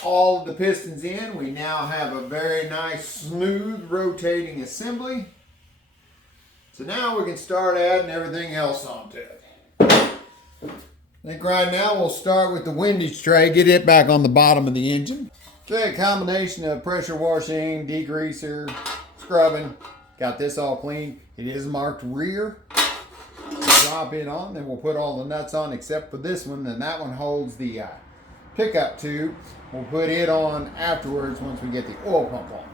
got all of the pistons in, we now have a very nice smooth rotating assembly. So now we can start adding everything else onto it. I think right now we'll start with the windage tray, get it back on the bottom of the engine. Okay, a combination of pressure washing, degreaser, scrubbing. Got this all clean. It is marked rear. Drop it on, then we'll put all the nuts on except for this one, and that one holds the pickup tube. We'll put it on afterwards once we get the oil pump on.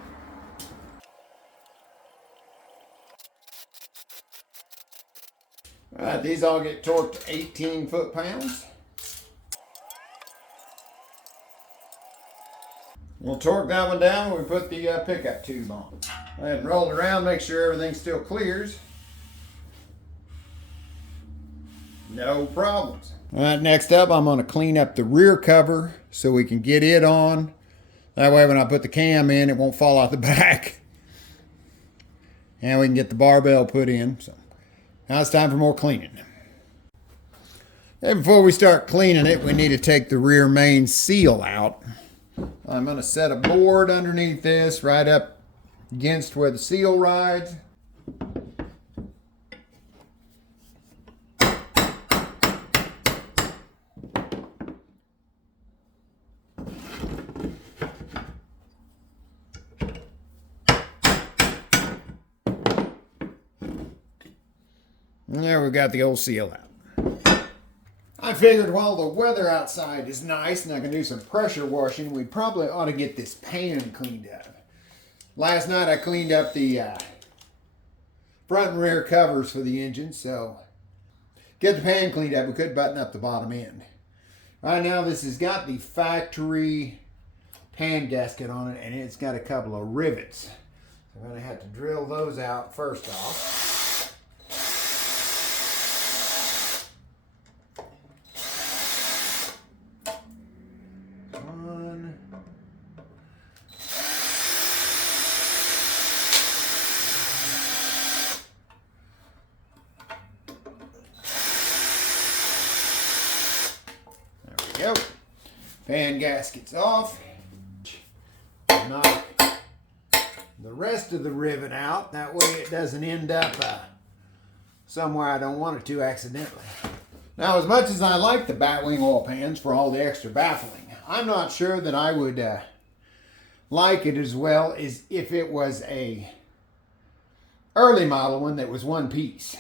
Alright, these all get torqued to 18 foot-pounds. We'll torque that one down when we put the pickup tube on. Go ahead and roll it around, make sure everything still clears. No problems. All right, next up, I'm going to clean up the rear cover so we can get it on. That way when I put the cam in, it won't fall out the back. And we can get the barbell put in. So now it's time for more cleaning. And before we start cleaning it, we need to take the rear main seal out. I'm going to set a board underneath this right up against where the seal rides. And there we got the old seal out. I figured while the weather outside is nice and I can do some pressure washing, we probably ought to get this pan cleaned up. Last night I cleaned up the front and rear covers for the engine, so get the pan cleaned up. We could button up the bottom end. Right now this has got the factory pan gasket on it, and it's got a couple of rivets. So I'm going to have to drill those out first off. Go. Pan gasket's off. Knock the rest of the rivet out. That way it doesn't end up somewhere I don't want it to accidentally. Now, as much as I like the Batwing oil pans for all the extra baffling, I'm not sure that I would like it as well as if it was a early model one that was one piece.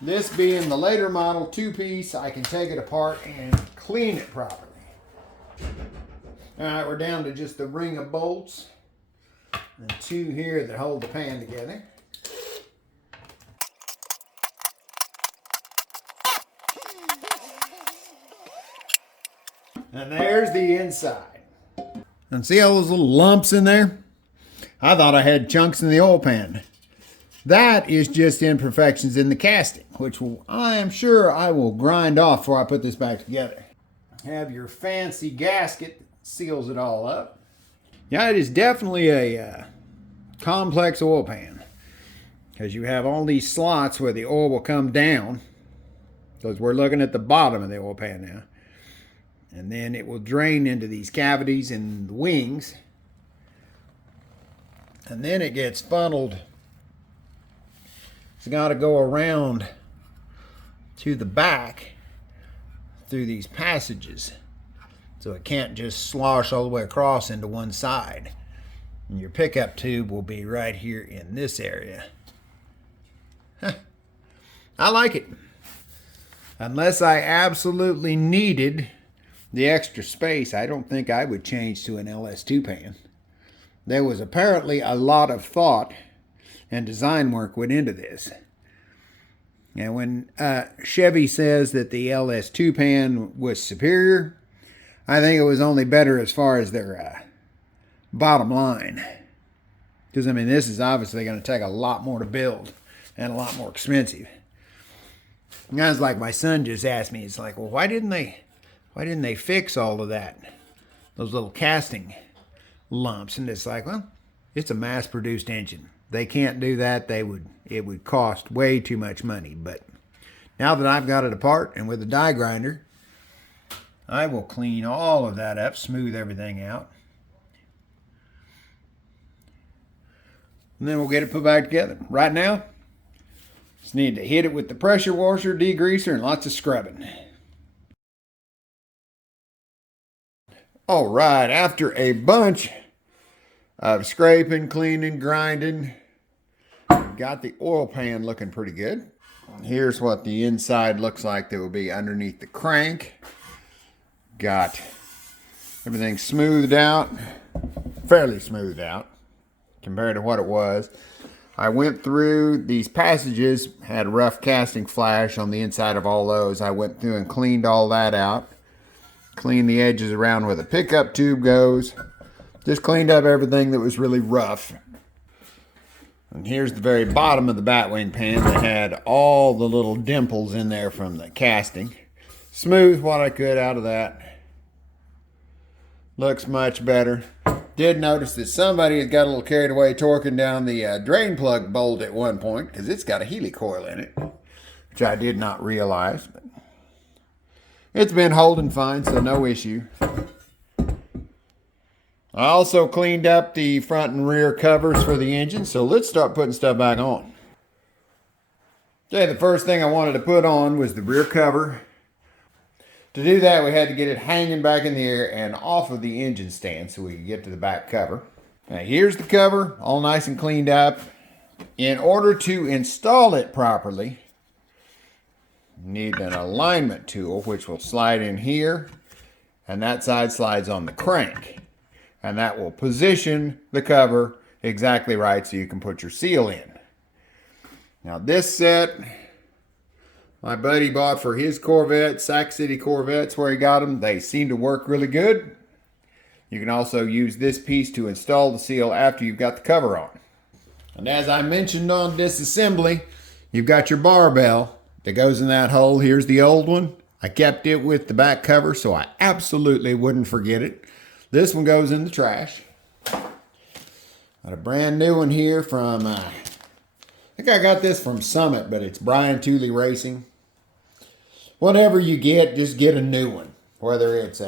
This being the later model two-piece, I can take it apart and clean it properly. All right, we're down to just the ring of bolts and two here that hold the pan together. And there's the inside. And see all those little lumps in there? I thought I had chunks in the oil pan. That is just imperfections in the casting, which I am sure I will grind off before I put this back together. Have your fancy gasket that seals it all up. Yeah, it is definitely a complex oil pan, because you have all these slots where the oil will come down, because we're looking at the bottom of the oil pan now. And then it will drain into these cavities in the wings. And then it gets funneled. It's got to go around to the back through these passages. So it can't just slosh all the way across into one side. And your pickup tube will be right here in this area. I like it. Unless I absolutely needed the extra space, I don't think I would change to an LS2 pan. There was apparently a lot of thought and design work went into this. And when Chevy says that the LS2 pan was superior, I think it was only better as far as their bottom line. Because, I mean, this is obviously going to take a lot more to build and a lot more expensive. Guys like my son just asked me, it's like, well, why didn't they fix all of that? Those little casting lumps. And it's like, well, it's a mass-produced engine. They can't do that. It would cost way too much money. But now that I've got it apart and with a die grinder I will clean all of that up, smooth everything out. And then we'll get it put back together. Right now, just need to hit it with the pressure washer, degreaser, and lots of scrubbing. All right, after a bunch of scraping, cleaning, grinding, got the oil pan looking pretty good. Here's what the inside looks like that will be underneath the crank. Got everything smoothed out, fairly smoothed out compared to what it was. I went through these passages, had rough casting flash on the inside of all those. I went through and cleaned all that out. Cleaned the edges around where the pickup tube goes. Just cleaned up everything that was really rough. And here's the very bottom of the Batwing pan that had all the little dimples in there from the casting. Smoothed what I could out of that. Looks much better. Did notice that somebody has got a little carried away torquing down the drain plug bolt at one point because it's got a helicoil in it, which I did not realize. But it's been holding fine, so no issue. I also cleaned up the front and rear covers for the engine, so let's start putting stuff back on. Okay, the first thing I wanted to put on was the rear cover. To do that, we had to get it hanging back in the air and off of the engine stand so we could get to the back cover. Now here's the cover, all nice and cleaned up. In order to install it properly, you need an alignment tool, which will slide in here, and that side slides on the crank. And that will position the cover exactly right so you can put your seal in. Now this set, my buddy bought for his Corvette, Sac City Corvettes where he got them. They seem to work really good. You can also use this piece to install the seal after you've got the cover on. And as I mentioned on disassembly, you've got your barbell that goes in that hole. Here's the old one. I kept it with the back cover so I absolutely wouldn't forget it. This one goes in the trash. Got a brand new one here from, I think I got this from Summit, but it's Brian Tooley Racing. Whatever you get, just get a new one. Whether it's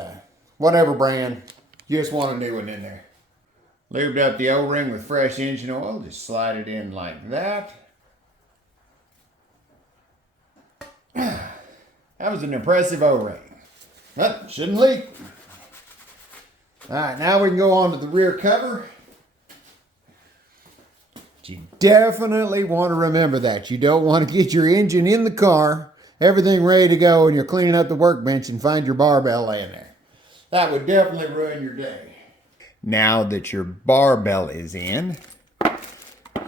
whatever brand, you just want a new one in there. Lubed up the O-ring with fresh engine oil. Just slide it in like that. That was an impressive O-ring. But shouldn't leak. All right, now we can go on to the rear cover. But you definitely want to remember that. You don't want to get your engine in the car, everything ready to go, and you're cleaning up the workbench and find your barbell laying there. That would definitely ruin your day. Now that your barbell is in, you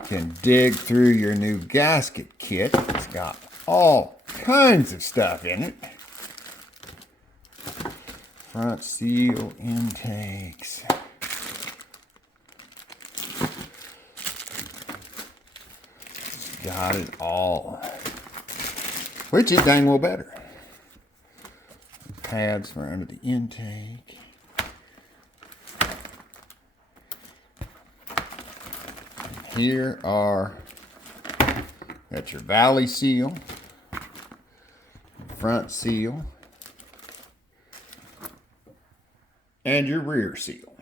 can dig through your new gasket kit. It's got all kinds of stuff in it. Front seal intakes. Got it all. Which is dang well better. Pads for under the intake. Here are, got your valley seal, front seal, and your rear seal.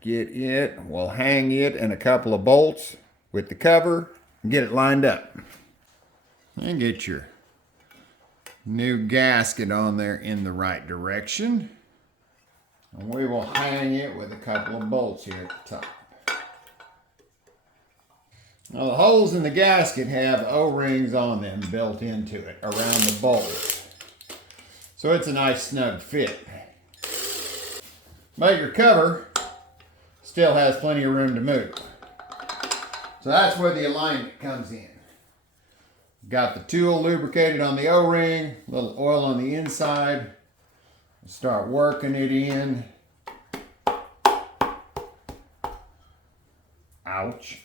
Get it, we'll hang it in a couple of bolts with the cover and get it lined up. And get your new gasket on there in the right direction. And we will hang it with a couple of bolts here at the top. Now the holes in the gasket have O-rings on them built into it around the bolts. So it's a nice snug fit. But your cover still has plenty of room to move. So that's where the alignment comes in. Got the tool lubricated on the O-ring, a little oil on the inside. Start working it in. Ouch.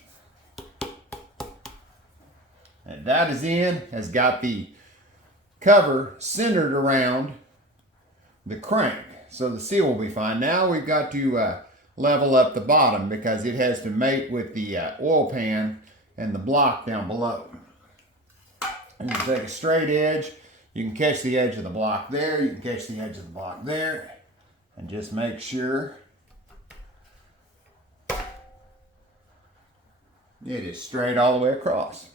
And that is in, has got the cover centered around the crank. So the seal will be fine. Now we've got to level up the bottom because it has to mate with the oil pan and the block down below. And you take a straight edge, You can catch the edge of the block there, you can catch the edge of the block there, and just make sure it is straight all the way across.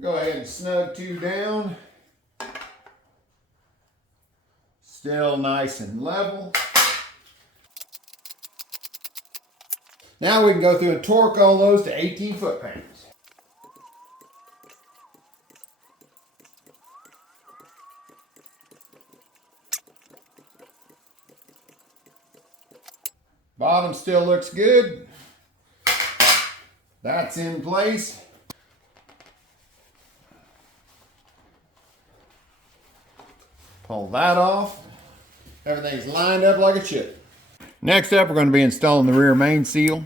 Go ahead and snug two down. Still nice and level. Now we can go through and torque all those to 18 foot-pounds. Bottom still looks good. That's in place. Pull that off. Everything's lined up like it should. Next up, we're going to be installing the rear main seal.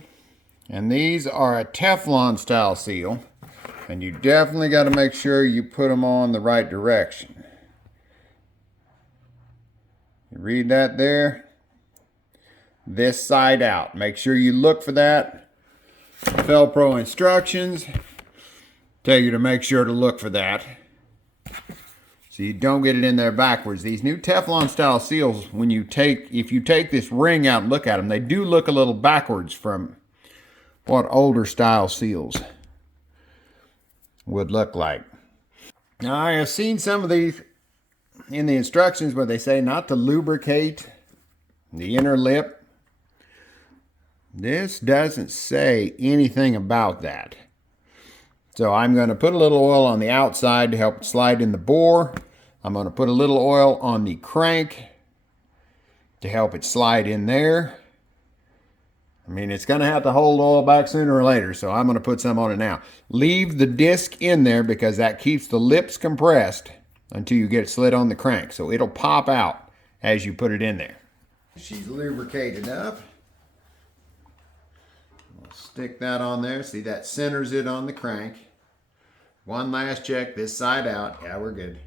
And these are a Teflon style seal. And you definitely got to make sure you put them on the right direction. You read that there? This side out. Make sure you look for that. Felpro instructions tell you to make sure to look for that, so you don't get it in there backwards. These new Teflon style seals, if you take this ring out and look at them, they do look a little backwards from what older style seals would look like. Now, I have seen some of these in the instructions where they say not to lubricate the inner lip. This doesn't say anything about that. So I'm going to put a little oil on the outside to help it slide in the bore. I'm going to put a little oil on the crank to help it slide in there. I mean, it's going to have to hold oil back sooner or later, so I'm going to put some on it now. Leave the disc in there because that keeps the lips compressed until you get it slid on the crank. So it'll pop out as you put it in there. She's lubricated up. Stick that on there. See, that centers it on the crank. One last check, this side out. Yeah, we're good.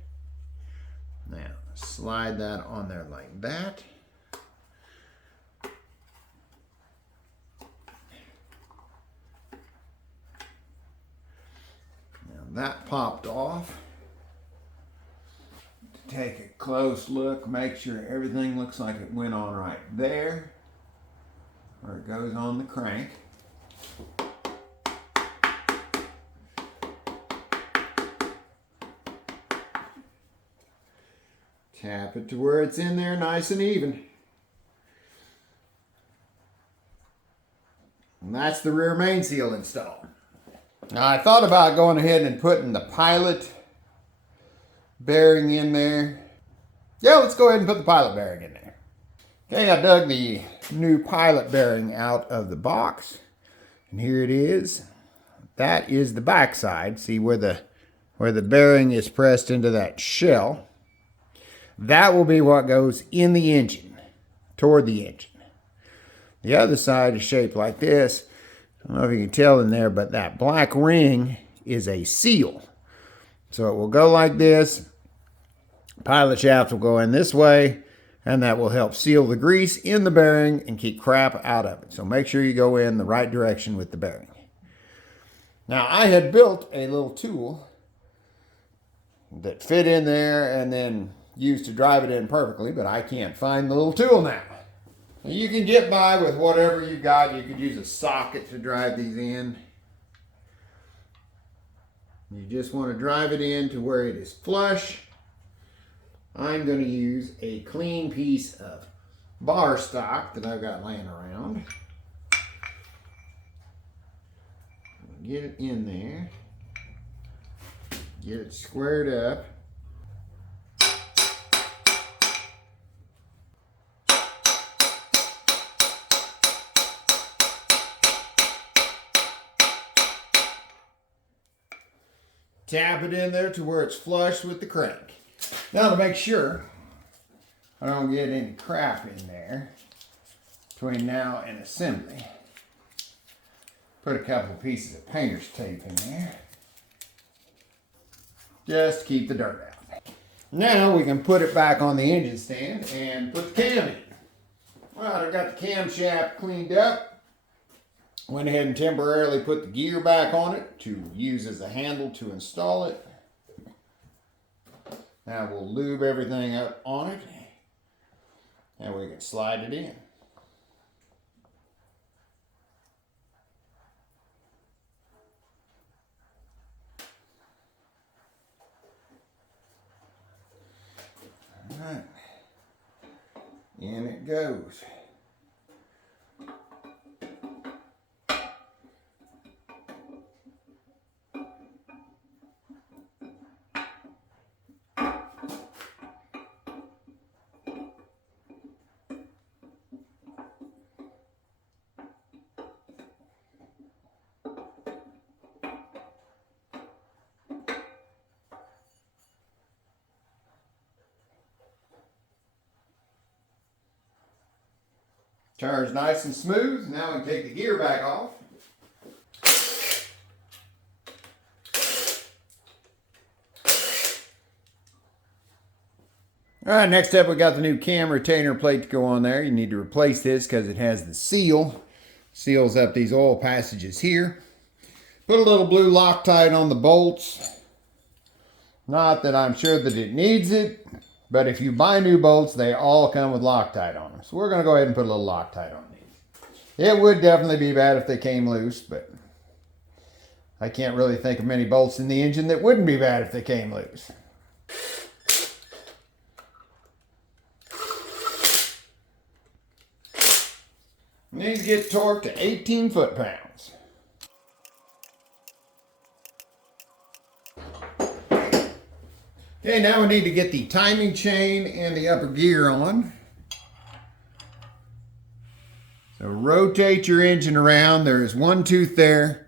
Now, slide that on there like that. Now that popped off. Take a close look, make sure everything looks like it went on right there, where it goes on the crank. Tap it to where it's in there nice and even. And that's the rear main seal installed. Now I thought about going ahead and putting the pilot bearing in there. Yeah, let's go ahead and put the pilot bearing in there. Okay, I dug the new pilot bearing out of the box. And here it is. That is the back side. See where the bearing is pressed into that shell. That will be what goes in the engine, toward the engine. The other side is shaped like this. I don't know if you can tell in there, but that black ring is a seal. So it will go like this. Pilot shaft will go in this way, and that will help seal the grease in the bearing and keep crap out of it. So make sure you go in the right direction with the bearing. Now, I had built a little tool that fit in there and then used to drive it in perfectly, but I can't find the little tool now. You can get by with whatever you got. You could use a socket to drive these in. You just want to drive it in to where it is flush. I'm going to use a clean piece of bar stock that I've got laying around. Get it in there. Get it squared up. Tap it in there to where it's flush with the crank. Now to make sure I don't get any crap in there between now and assembly, put a couple of pieces of painter's tape in there just to keep the dirt out. Now we can put it back on the engine stand and put the cam in. Well, I've got the camshaft cleaned up. Went ahead and temporarily put the gear back on it to use as a handle to install it. Now we'll lube everything up on it and we can slide it in. All right, in it goes. Turns nice and smooth. Now we can take the gear back off. All right, next up we got the new cam retainer plate to go on there. You need to replace this because it has the seal. Seals up these oil passages here. Put a little blue Loctite on the bolts. Not that I'm sure that it needs it, but if you buy new bolts, they all come with Loctite on them. So we're going to go ahead and put a little Loctite on these. It would definitely be bad if they came loose, but I can't really think of many bolts in the engine that wouldn't be bad if they came loose. Need to get torqued to 18 foot-pounds. Okay, now we need to get the timing chain and the upper gear on. So rotate your engine around. There is one tooth there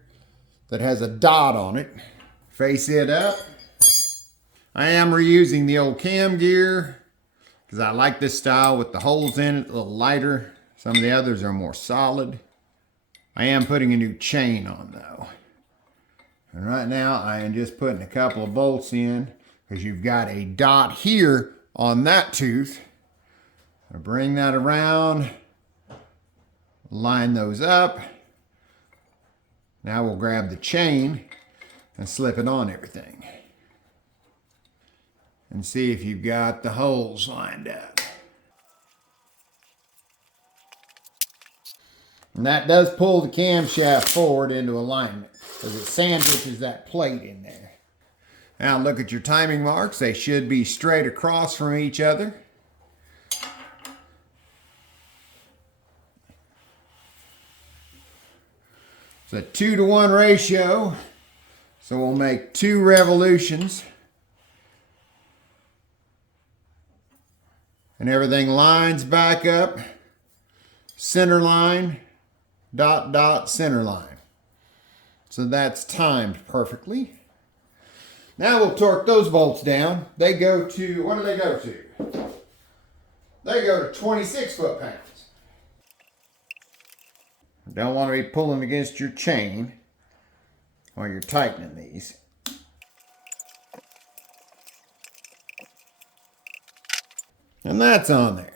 that has a dot on it. Face it up. I am reusing the old cam gear because I like this style with the holes in it, a little lighter. Some of the others are more solid. I am putting a new chain on though. And right now I am just putting a couple of bolts in because you've got a dot here on that tooth. I'll bring that around, line those up. Now we'll grab the chain and slip it on everything. And see if you've got the holes lined up. And that does pull the camshaft forward into alignment because it sandwiches that plate in there. Now look at your timing marks. They should be straight across from each other. It's a 2-to-1 ratio. So we'll make 2 revolutions. And everything lines back up. Center line, dot, dot, center line. So that's timed perfectly. Now we'll torque those bolts down. They go to, what do they go to? They go to 26 foot-pounds. Don't want to be pulling against your chain while you're tightening these. And that's on there.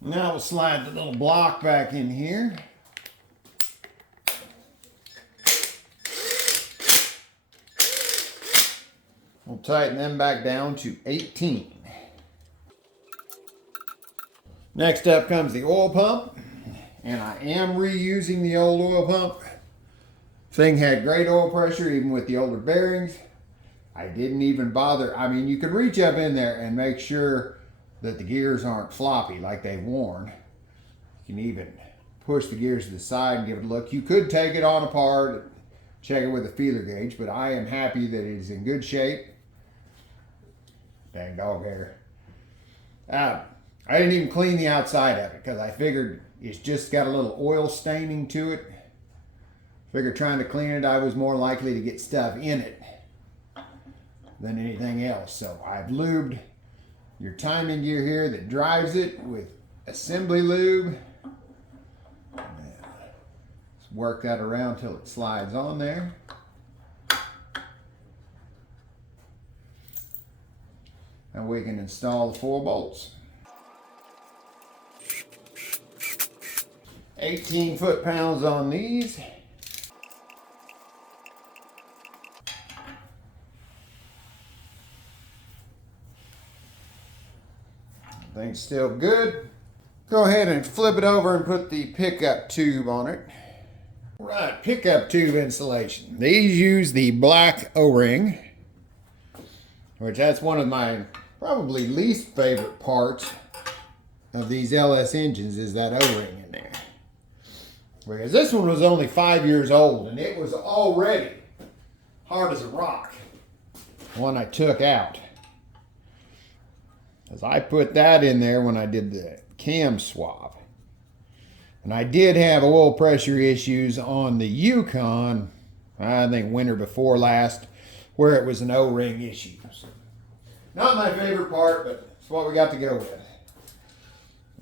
Now we'll slide the little block back in here. We'll tighten them back down to 18. Next up comes the oil pump. And I am reusing the old oil pump. Thing had great oil pressure even with the older bearings. I didn't even bother. I mean, you can reach up in there and make sure that the gears aren't floppy like they've worn. You can even push the gears to the side and give it a look. You could take it on apart, check it with a feeler gauge, but I am happy that it is in good shape. Dang dog hair. I didn't even clean the outside of it because I figured it's just got a little oil staining to it. Figured trying to clean it, I was more likely to get stuff in it than anything else. So I've lubed your timing gear here that drives it with assembly lube. Let's work that around till it slides on there. And we can install the 4 bolts. 18 foot-pounds on these. Everything's still good. Go ahead and flip it over and put the pickup tube on it. Right, pickup tube installation. These use the black O-ring, which that's one of my probably least favorite parts of these LS engines, is that O-ring in there. Because this one was only 5 years old and it was already hard as a rock. The one I took out. As I put that in there when I did the cam swap. And I did have oil pressure issues on the Yukon, I think winter before last, where it was an O-ring issue. So, not my favorite part, but it's what we got to go with.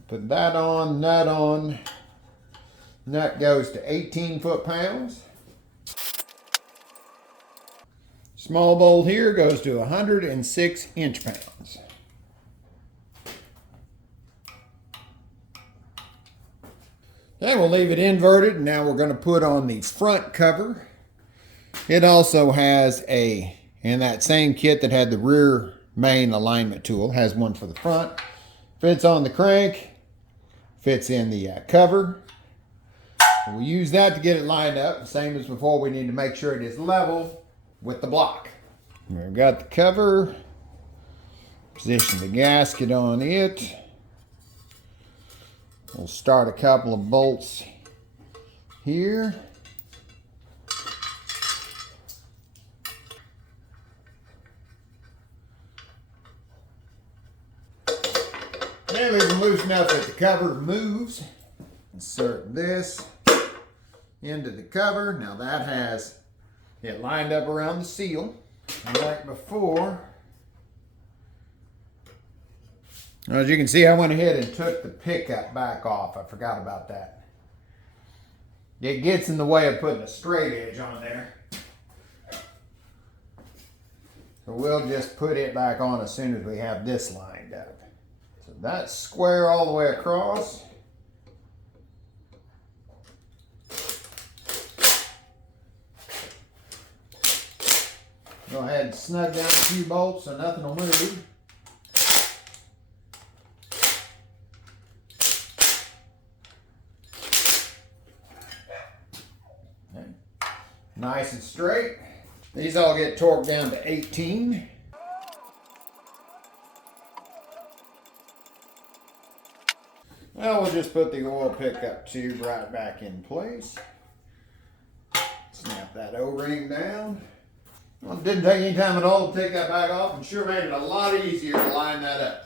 Put that on, nut on. Nut goes to 18 foot-pounds. Small bolt here goes to 106 inch-pounds. Then we'll leave it inverted. Now we're going to put on the front cover. It also has in that same kit that had the rear main alignment tool, has one for the front. Fits on the crank, fits in the cover. We'll use that to get it lined up. Same as before, we need to make sure it is level with the block. We've got the cover. Position the gasket on it. We'll start a couple of bolts here. Then leave them loose enough that the cover moves. Insert this into the cover. Now that has it lined up around the seal. And like before, as you can see, I went ahead and took the pickup back off. I forgot about that. It gets in the way of putting a straight edge on there. So we'll just put it back on as soon as we have this lined up. So that's square all the way across. Go ahead and snug down a few bolts so nothing will move. Okay. Nice and straight. These all get torqued down to 18. Well, we'll just put the oil pickup tube right back in place. Snap that O-ring down. Well, it didn't take any time at all to take that back off, and sure made it a lot easier to line that up.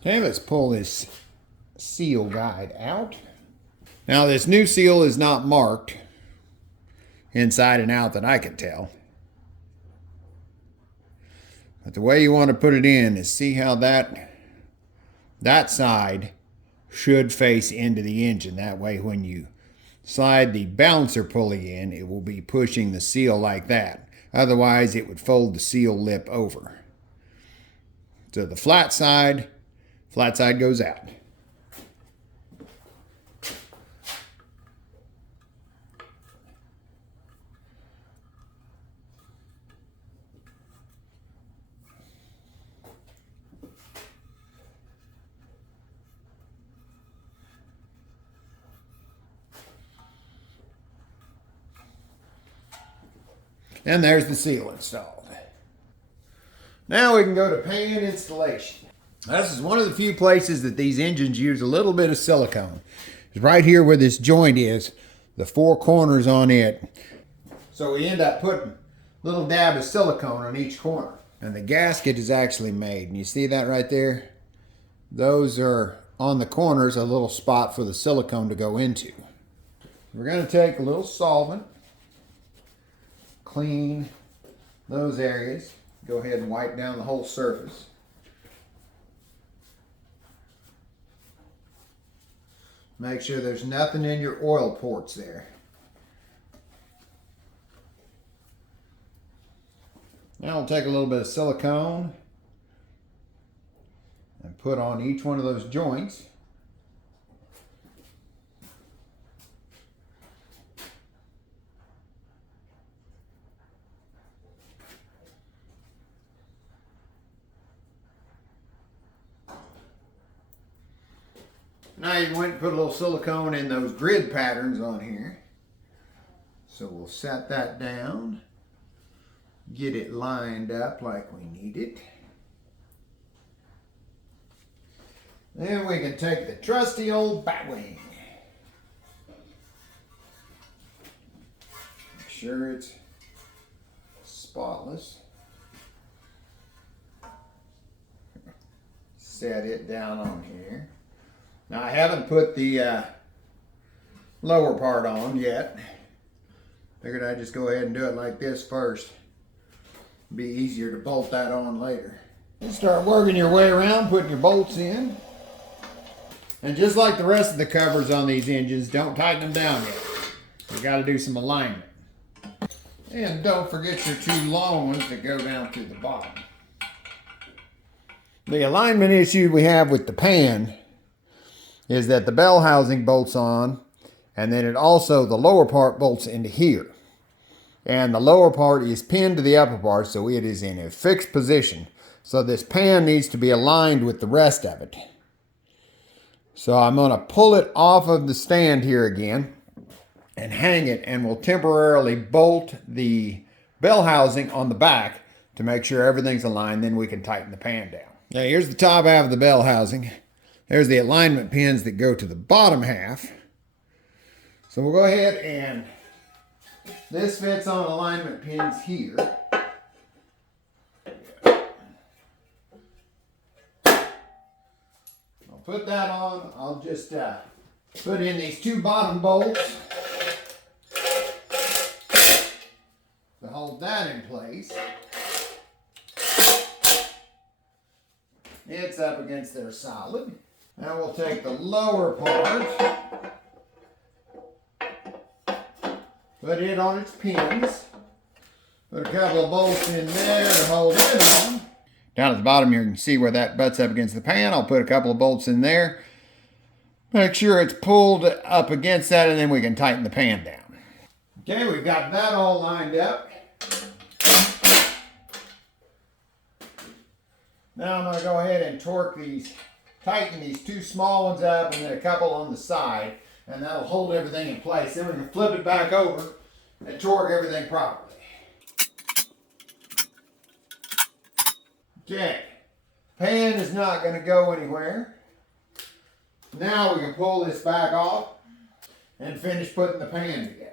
Okay, let's pull this seal guide out. Now this new seal is not marked inside and out that I can tell. But the way you want to put it in is see how that side should face into the engine. That way when you slide the balancer pulley in, it will be pushing the seal like that. Otherwise, it would fold the seal lip over. So the flat side goes out. And there's the seal installed. Now we can go to pan installation. This is one of the few places that these engines use a little bit of silicone. Right here where this joint is, the four corners on it. So we end up putting a little dab of silicone on each corner. And the gasket is actually made. And you see that right there? Those are on the corners, a little spot for the silicone to go into. We're going to take a little solvent. Clean those areas. Go ahead and wipe down the whole surface. Make sure there's nothing in your oil ports there. Now we'll take a little bit of silicone and put on each one of those joints. Now you went and put a little silicone in those grid patterns on here. So we'll set that down, get it lined up like we need it. Then we can take the trusty old Batwing. Make sure it's spotless. Set it down on here. Now I haven't put the lower part on yet. Figured I'd just go ahead and do it like this first. Be easier to bolt that on later. You start working your way around, putting your bolts in. And just like the rest of the covers on these engines, don't tighten them down yet. You got to do some alignment. And don't forget your two long ones that go down to the bottom. The alignment issue we have with the pan is that the bell housing bolts on, and then it also, the lower part bolts into here. And the lower part is pinned to the upper part, so it is in a fixed position. So this pan needs to be aligned with the rest of it. So I'm going to pull it off of the stand here again and hang it, and we'll temporarily bolt the bell housing on the back to make sure everything's aligned. Then we can tighten the pan down. Now here's the top half of the bell housing. There's the alignment pins that go to the bottom half. So we'll go ahead and this fits on alignment pins here. I'll put that on. I'll just put in these two bottom bolts to hold that in place. It's up against their solid. Now we'll take the lower part, put it on its pins, put a couple of bolts in there to hold it on. Down at the bottom here, you can see where that butts up against the pan. I'll put a couple of bolts in there. Make sure it's pulled up against that, and then we can tighten the pan down. Okay, we've got that all lined up. Now I'm going to go ahead and torque these, tighten these two small ones up and then a couple on the side, and that'll hold everything in place. Then we can flip it back over and torque everything properly. Okay, pan is not going to go anywhere. Now we can pull this back off and finish putting the pan together.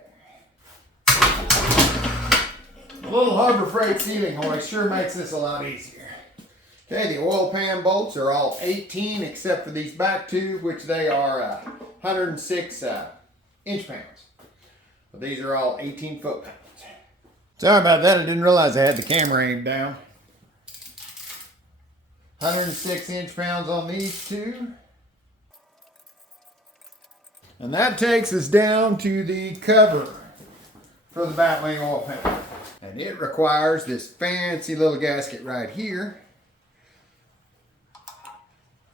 A little Harbor Freight ceiling hoist sure makes this a lot easier. Okay, the oil pan bolts are all 18 except for these back two, which they are 106 inch pounds. But these are all 18 foot pounds. Sorry about that, I didn't realize I had the camera aimed down. 106 inch pounds on these two. And that takes us down to the cover for the Batwing Oil Pan. And it requires this fancy little gasket right here.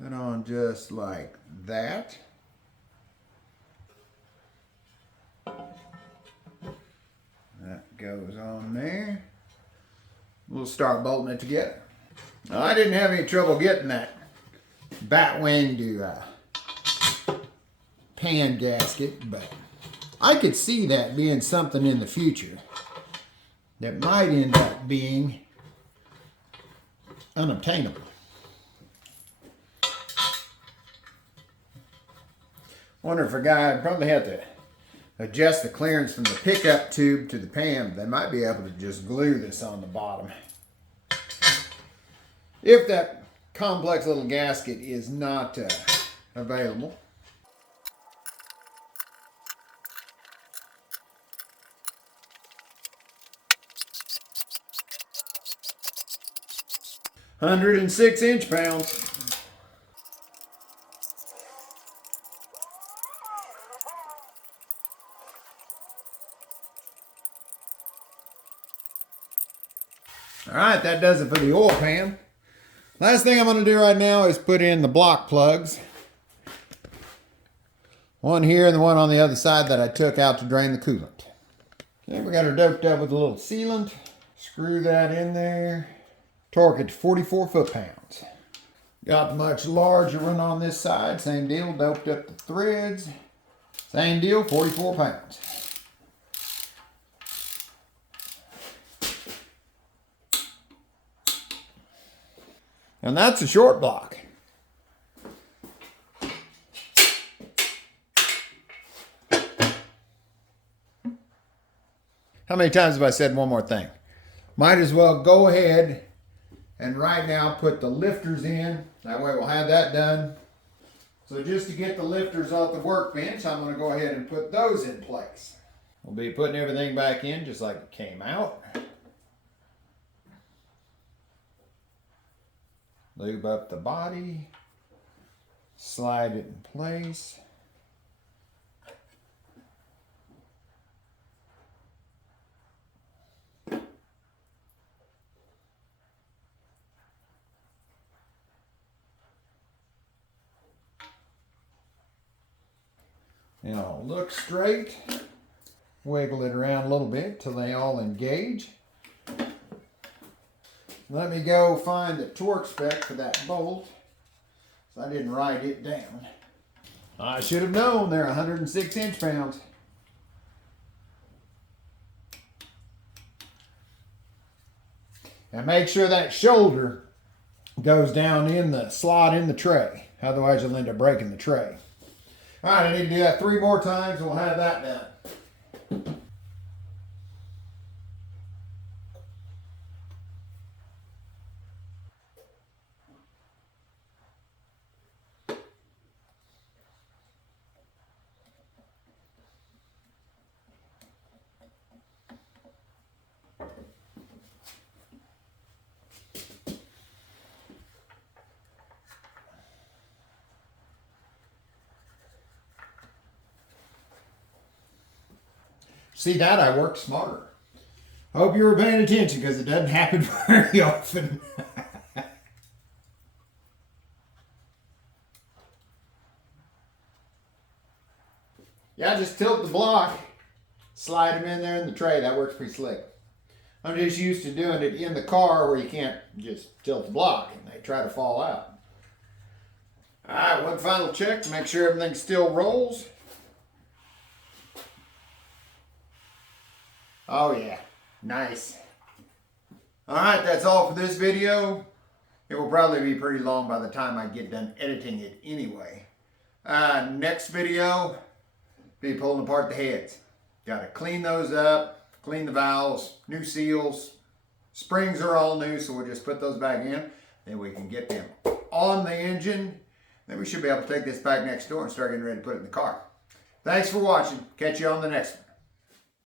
Put on just like that. That goes on there. We'll start bolting it together. Now, I didn't have any trouble getting that Batwing to pan gasket, but I could see that being something in the future that might end up being unobtainable. Wonder if a guy would probably have to adjust the clearance from the pickup tube to the pan. They might be able to just glue this on the bottom. If that complex little gasket is not available. "106 inch pounds. All right, that does it for the oil pan. Last thing I'm going to do right now is put in the block plugs. One here and the one on the other side that I took out to drain the coolant. Okay, we got her doped up with a little sealant. Screw that in there. Torque it to 44 foot-pounds. Got the much larger one on this side. Same deal, doped up the threads. Same deal, 44 pounds. And that's a short block. How many times have I said one more thing? Might as well go ahead and right now put the lifters in. That way we'll have that done. So just to get the lifters off the workbench, I'm going to go ahead and put those in place. We'll be putting everything back in just like it came out. Lube up the body. Slide it in place. And I'll look straight, wiggle it around a little bit till they all engage. Let me go find the torque spec for that bolt, so I didn't write it down. I should have known they're 106 inch-pounds. And make sure that shoulder goes down in the slot in the tray, otherwise you'll end up breaking the tray. All right, I need to do that 3 more times and we'll have that done. See that? I worked smarter. Hope you were paying attention because it doesn't happen very often. Yeah, just tilt the block, slide them in there in the tray. That works pretty slick. I'm just used to doing it in the car where you can't just tilt the block and they try to fall out. All right, one final check to make sure everything still rolls. Oh yeah, nice. All right, that's all for this video. It will probably be pretty long by the time I get done editing it anyway. Next video, be pulling apart the heads. Got to clean those up, clean the valves, new seals. Springs are all new, so we'll just put those back in. Then we can get them on the engine. Then we should be able to take this back next door and start getting ready to put it in the car. Thanks for watching. Catch you on the next one.